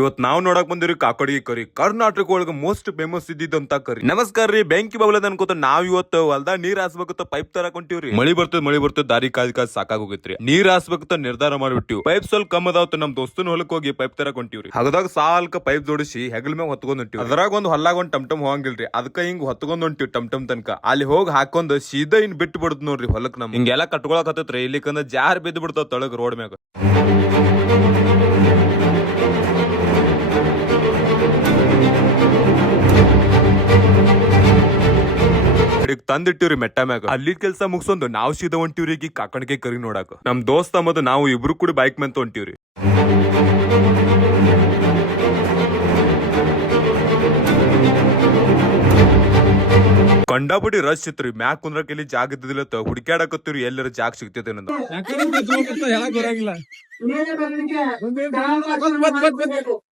ಇವತ್ ನಾವ್ ನೋಡಕ್ ಬಂದಿರಿ ಕಾಕಡಿ ಕರಿ ಕರ್ನಾಟಕ ಒಳಗ ಮೋಸ್ಟ್ ಫೇಮಸ್ ಇದ್ದಿದ್ದಂತ ಕರಿ. ನಮಸ್ಕಾರ ರೀ, ಬೆಂಕಿ ಬಗ್ಲದ ಅನ್ಕೋತ ನಾವ್ ಇವತ್ತು ಹೊಲ್ದಾಗ ನೀರ್ ಹಾಸ್ಬೇಕಂತ ಪೈಪ್ ತರಕ್ ಹೊಂಟಿವ್ರಿ. ಮಳಿ ಬರ್ತದ ದಾರಿ ಕಾದ್ ಸಾಕಾಗೋಗೈತ್ರಿ. ನೀರ್ ಹಾಸ್ಬೇಕಂತ ನಿರ್ಧಾರ ಮಾಡ್ಬಿಟ್ಟಿವ್. ಪೈಪ್ ಸ್ವಲ್ಪ ಕಮ್ ಅದಾವತ್ ನಮ್ ದೋಸ್ತನ ಹೊಲಕ್ ಹೋಗಿ ಪೈಪ್ ತರಕ್ ಹೊಂಟಿವ್ರಿ. ಹಗದಾಗ ಸಾಲ್ಕ ಪೈಪ್ ಜೋಡಿಸಿ ಹೆಗಲ್ ಮ್ಯಾಗ ಹೊತ್ಕೊಂಡ್ ಹೊಂಟಿವ್ರಿ. ಅದ್ರಾಗ ಒಂದ್ ಹೊಲ್ಲಾಗ ಒಂದ್ ಟಮ್ ಹೋಗಂಗಿಲ್ರಿ, ಅದಕ್ಕ ಹಿಂಗ್ ಹೊತ್ಕೊಂಡ್ ಹೊಂಟಿವ್ ಟಮ್ ತನಕ. ಅಲ್ಲಿ ಹೋಗಿ ಹಾಕೊಂಡ್ ಸೀದಾ ಇನ್ ಬಿಟ್ಟು ಬಿಡುದ್ ನೋಡ್ರಿ ಹೊಲಕ್. ನಮ್ ಹಿಂಗೆಲ್ಲಾ ಕಟ್ಕೊಳಕ್ ಹತ್ತತ್ರಿ, ಇಲ್ಲಿಕಂದ್ರ ಜಾರ್ ಬಿದ್ದು ಬಿಡ್ತಾವ ತಳಗ್ ರೋಡ್ ಮ್ಯಾಗ. ತಂದಿಟ್ಟಿವ್ರಿ ಮೆಟ್ಟ ಮ್ಯಾಗ. ಅಲ್ಲಿ ಕೆಲ್ಸ ಮುಗಿಸೊಂದು ನಾವ್ ಸೀದಾ ಹೊಂಟಿವ್ರಿ ಈಗ ಕಾಕಣಿಕೆ ಕರಿ ನೋಡಾಕ. ನಮ್ ದೋಸ್ತ ಮತ್ತು ನಾವು ಇಬ್ರು ಕೂಡ ಬೈಕ್ ಮೆಂತ ಹೊಂಟಿವ್ರಿ. ಕಂಡಾಪಡಿ ರಶ್ ಇತ್ರಿ. ಮ್ಯಾಕ್ ಕುಂದ್ರಕ್ ಇಲ್ಲಿ ಜಾಗ ಇದ್ದಿಲ್ಲ, ಹುಡುಕ್ಯಾಡಕತ್ತೀವ್ರಿ ಎಲ್ಲರ ಜಾಗ ಸಿಗ್ತೈತೆ ನಂದು.